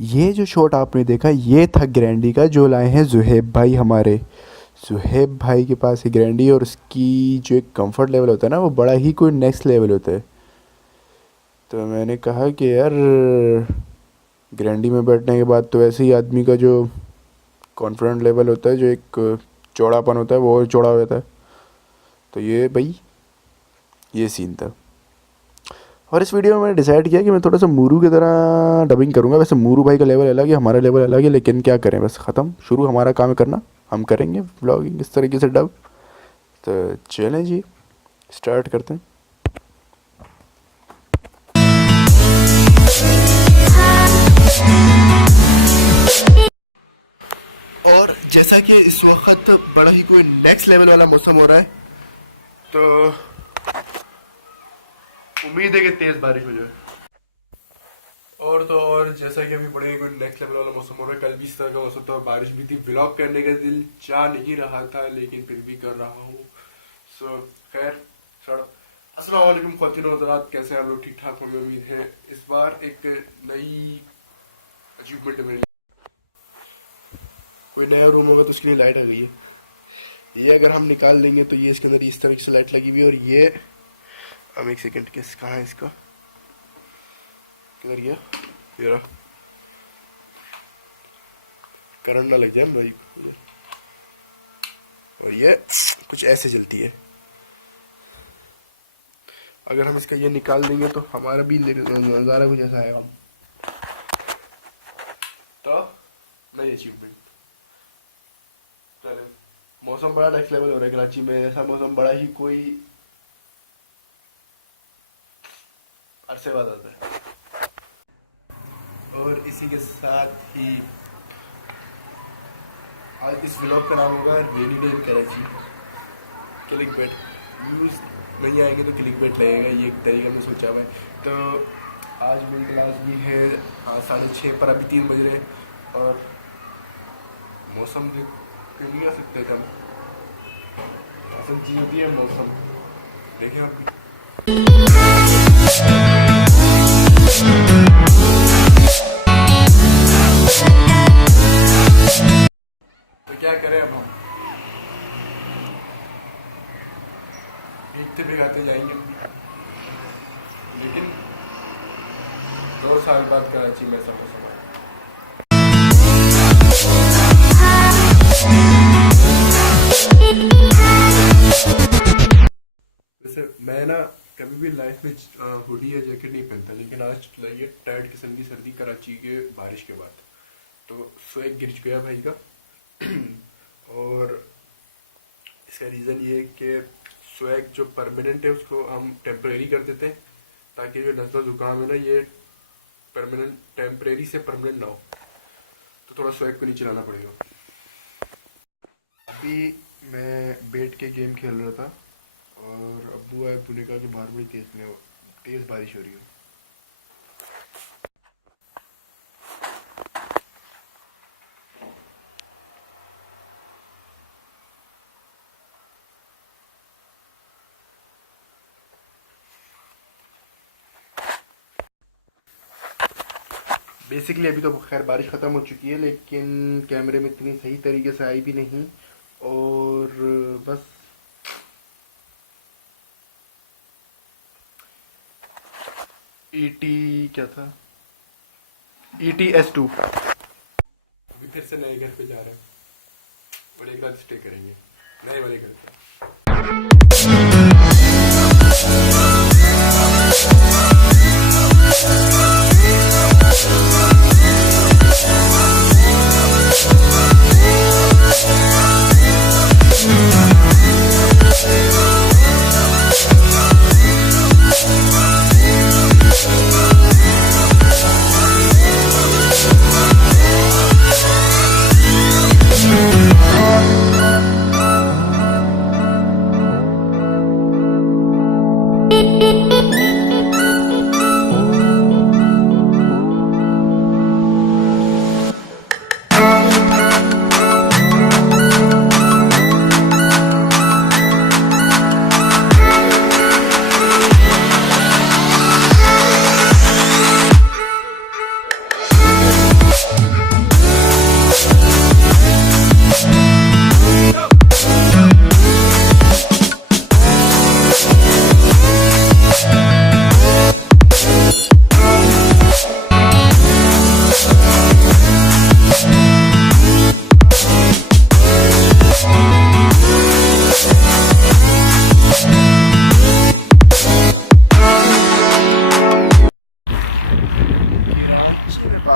ये जो शॉट आपने देखा ये था ग्रैंडी का, जो लाए हैं जुहेब भाई हमारे। जुहेब भाई के पास है ग्रैंडी, और उसकी जो एक कंफर्ट लेवल होता है ना, वो बड़ा ही कोई नेक्स्ट लेवल होता है। तो मैंने कहा कि यार ग्रैंडी में बैठने के बाद तो ऐसे ही आदमी का जो कॉन्फिडेंट लेवल होता है, जो एक चौड़ापन होता है, वो और चौड़ा हो जाता है। तो ये भाई ये सीन था। और इस वीडियो में मैंने डिसाइड किया कि मैं थोड़ा सा मूरू की तरह डबिंग करूँगा। वैसे मूरू भाई का लेवल अलग है, हमारा लेवल अलग है, लेकिन क्या करें, बस ख़त्म, शुरू हमारा काम है करना, हम करेंगे व्लॉगिंग इस तरीके से डब। तो चलें जी, स्टार्ट करते हैं। और जैसा कि इस वक्त बड़ा ही कोई नेक्स्ट लेवल वाला मौसम हो रहा है, तो उम्मीद है कि तेज़ बारिश हो जाए। और तो और जैसा कि अभी बड़े कोई नेक्स्ट लेवल वाला मौसम हो रहा है, कल भी इस तरह का मौसम था, बारिश भी थी। व्लॉग करने का दिल चाह नहीं रहा था, लेकिन फिर भी कर रहा हूँ। सो खैर, अस्सलाम वालेकुम ख्वातीन और हज़रात, कैसे हैं आप लोग? ठीक ठाक होंगे उम्मीद है। इस बार एक नई अचीवमेंट है मेरे लिए। कोई नया रूम होगा तो उसके लिए लाइट आ गई है। ये अगर हम निकाल देंगे तो ये इसके अंदर इस तरह से लाइट लगी हुई है। और ये अब एक सेकेंड, किस कहाँ है इसका, किधर गया ये रहा, करंट ना लग जाए भाई को। और ये कुछ ऐसे जलती है। अगर हम इसका ये निकाल देंगे तो हमारा भी नज़ारा कुछ ऐसा आएगा। तो नई अचीवमेंट। चले, मौसम बड़ा नेक्स्ट लेवल हो रहा है कराची में। ऐसा मौसम बड़ा ही कोई अरसे बाद आता है। और इसी के साथ ही आज इस व्लॉग का नाम होगा rainy day in Karachi. Click bait views नहीं आएंगे तो क्लिक बेट लगेगा, ये एक तरीका हमने सोचा हुआ है। तो आज मेरी क्लास भी है 6:30 पर, अभी 3 बज रहे हैं। और मौसम देख के नहीं आ सकते थे हम, असल चीज़ होती है मौसम। देखें अभी तो क्या करें, अब हम भीगते भिगाते जाएंगे हम भी। लेकिन 2 साल बाद कराची में ऐसा मौसम आया। वैसे मैं ना कभी भी लाइफ में हुडी या जैकेट नहीं पहनता, लेकिन आज लगी टाइट किस्म की सर्दी कराची के बारिश के बाद। तो स्वेग गिर गया भाई का। और इसका रीज़न ये है कि स्वेग जो परमानेंट है उसको हम टेम्परेरी कर देते हैं, ताकि जो नज़ला ज़ुकाम है ना, ये परमानेंट टेम्परेरी से परमानेंट ना हो। तो थोड़ा स्वेग को नहीं चलाना पड़ेगा। अभी मैं बैठ के गेम खेल रहा था, और अब्बू आए, अब्बू ने कहा कि बाहर बड़ी तेज़ बारिश हो रही है। बेसिकली अभी तो खैर बारिश ख़त्म हो चुकी है, लेकिन कैमरे में इतनी सही तरीके से आई भी नहीं। और बस क्या था, ETS2। अभी फिर से नए घर पे जा रहे हैं और एक रात स्टे करेंगे नए वाले घर पे।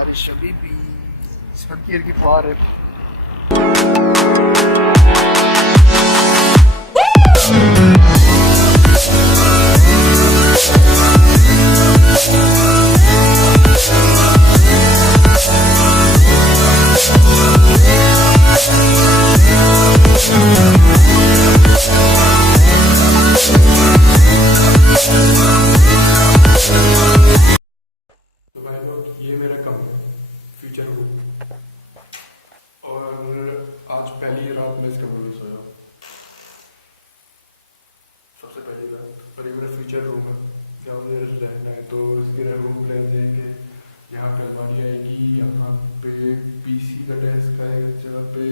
बारिश अभी भी हल्की हल्की फुहार है। तो भाई लोग ये मेरा कमरा है, फ्यूचर रूम। और आज पहली रात मैं इस कमरे में सोया, सबसे पहली रात। और ये मेरा फ्यूचर रूम है, जहाँ मुझे रहना है। तो इसके रूम प्लान है कि यहाँ पे अलमारी आएगी, यहाँ पे पीसी का डेस्क आएगा, इस जगह पे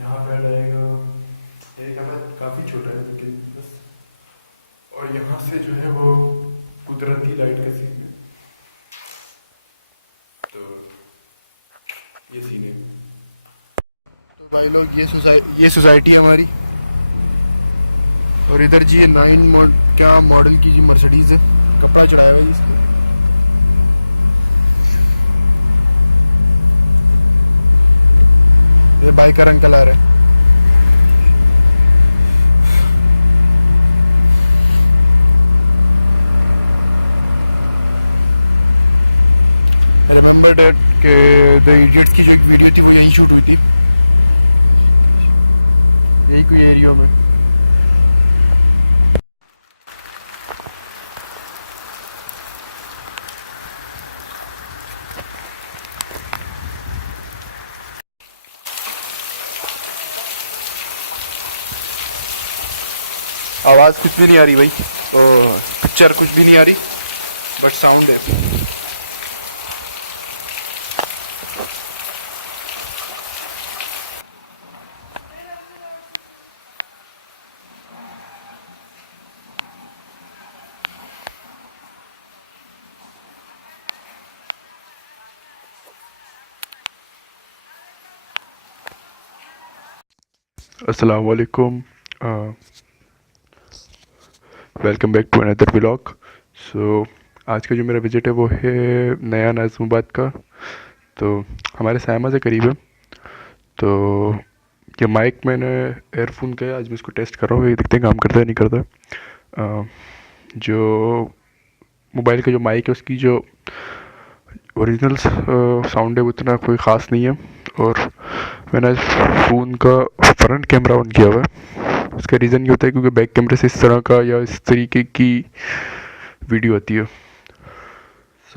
यहाँ बेड आएगा। ये कमरा काफ़ी छोटा है लेकिन बस। और यहाँ से जो है वो कुदरती लाइट का सीन है। तो ये सीन है। तो भाई लोग ये सोसाइटी है हमारी। और इधर जी ये 9 क्या मॉडल की जी मर्सिडीज है, कपड़ा चढ़ाया हुआ है इसको। ये बाइकर अंकल आ रहे हैं। रिमेंबर डेट के द इडियट्स की जो एक वीडियो थी वो यहीं शूट हुई थी, यही कोई एरिया में। आवाज़ कुछ भी नहीं आ रही भाई, तो पिक्चर कुछ भी नहीं आ रही, बट साउंड है। अस्सलाम वालेकुम, welcome back to another vlog. So आज का जो मेरा विज़िट है वो है नया नाज़िमाबाद का। तो हमारे सायमा से करीब है। तो ये माइक मैंने एयरफोन का है, आज मैं इसको टेस्ट कर रहा हूँ, ये देखते हैं काम करता है नहीं करता। जो मोबाइल का जो माइक है उसकी जो ओरिजिनल साउंड है वो इतना कोई ख़ास नहीं है। और मैंने फ़ोन का फ्रंट कैमरा ऑन किया हुआ है। इसका रीज़न ये होता है क्योंकि बैक कैमरे से इस तरह का या इस तरीके की वीडियो आती है।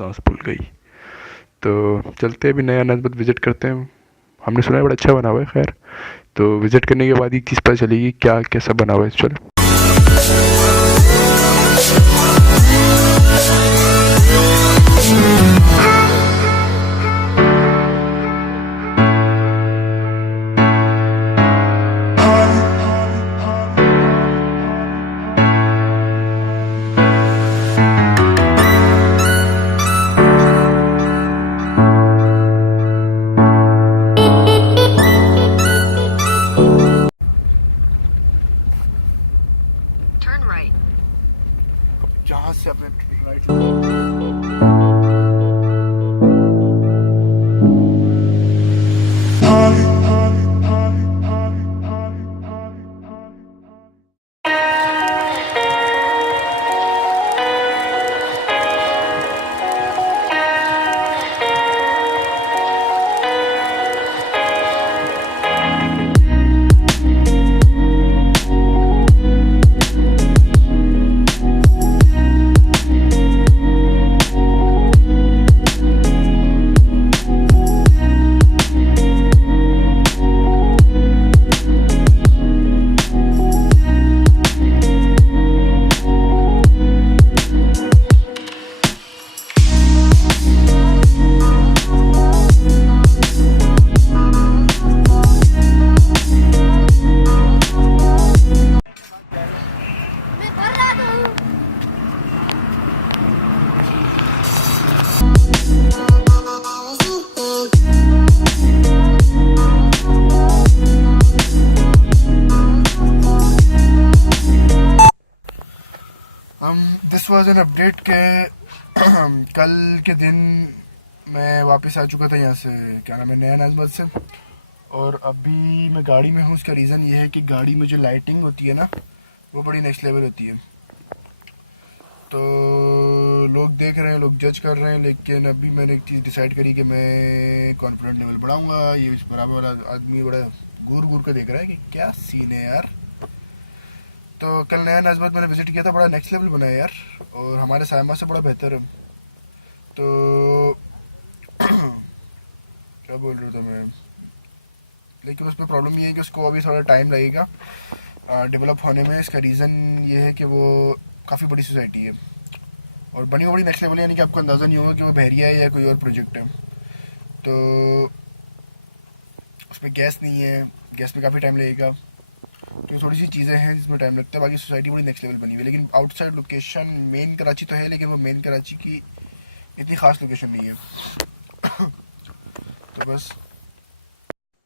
सांस भूल गई। तो चलते हैं अभी नया नाज़िमाबाद विज़िट करते हैं। हमने सुना है बड़ा अच्छा बना हुआ है। खैर, तो विज़िट करने के बाद ही चीज़ पता चलेगी क्या कैसा बना हुआ है। चलो। जहाँ से अपने right this was an update के कल के दिन मैं वापस आ चुका था यहाँ से, क्या नाम है, नया नाजमत से। और अभी मैं गाड़ी में हूँ। उसका रीज़न ये है कि गाड़ी में जो लाइटिंग होती है ना, वो बड़ी नेक्स्ट लेवल होती है। तो लोग देख रहे हैं, लोग जज कर रहे हैं, लेकिन अभी मैंने एक चीज़ डिसाइड करी कि मैं कॉन्फिडेंट लेवल बढ़ाऊंगा। ये इस बराबर वाला आदमी बड़ा घूर घूर के देख रहा है कि क्या सीन है यार। तो कल नया नाजमत मैंने विज़िट किया था, बड़ा नेक्स्ट लेवल बना है यार, और हमारे सायमा से बड़ा बेहतर है। तो क्या बोल रहा था मैं, लेकिन उसमें प्रॉब्लम ये है कि उसको अभी थोड़ा टाइम लगेगा डेवलप होने में। इसका रीज़न ये है कि वो काफ़ी बड़ी सोसाइटी है, और बनी बड़ी नेक्स्ट लेवल, यानी कि आपको अंदाज़ा नहीं होगा कि वो बहरिया है या कोई और प्रोजेक्ट है। तो उसमें गैस नहीं है, गैस में काफ़ी टाइम लगेगा। तो थोड़ी सी चीज़ें हैं जिसमें टाइम लगता है। बाकी सोसाइटी बड़ी नेक्स्ट लेवल बनी हुई है, लेकिन आउटसाइड लोकेशन मेन कराची तो है, लेकिन वो मेन कराची की इतनी ख़ास लोकेशन नहीं है। तो बस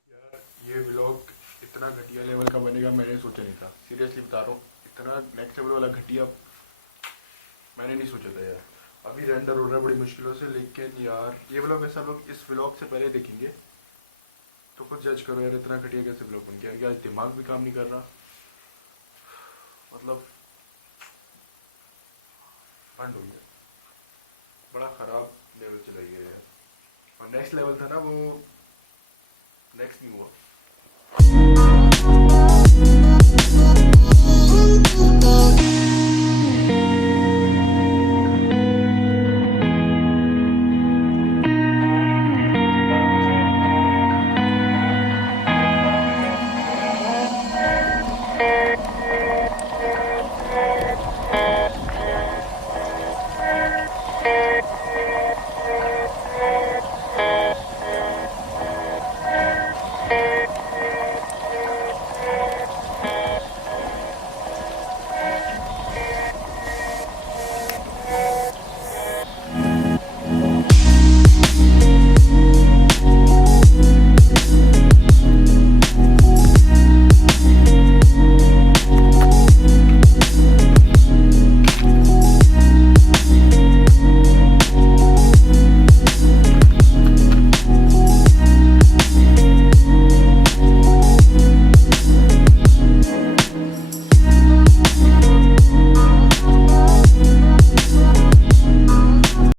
यार, ये व्लॉग इतना घटिया लेवल का बनेगा मैंने सोचा नहीं था। सीरियसली बता रहा हूँ, इतना नेक्स्ट लेवल वाला घटिया मैंने नहीं सोचा था यार। अभी रेंडर हो रहा है बड़ी मुश्किलों से, लेकिन यार ये व्लॉग ऐसा, लोग इस व्लॉग से पहले देखेंगे तो खुद जज करो यार, इतना घटिया कैसे व्लॉग बन गया। यानी कि आज दिमाग भी काम नहीं कर रहा, मतलब भंड हो गया। बड़ा ख़राब लेवल चला गया यार। और नेक्स्ट लेवल था ना वो, नेक्स्ट नहीं हुआ।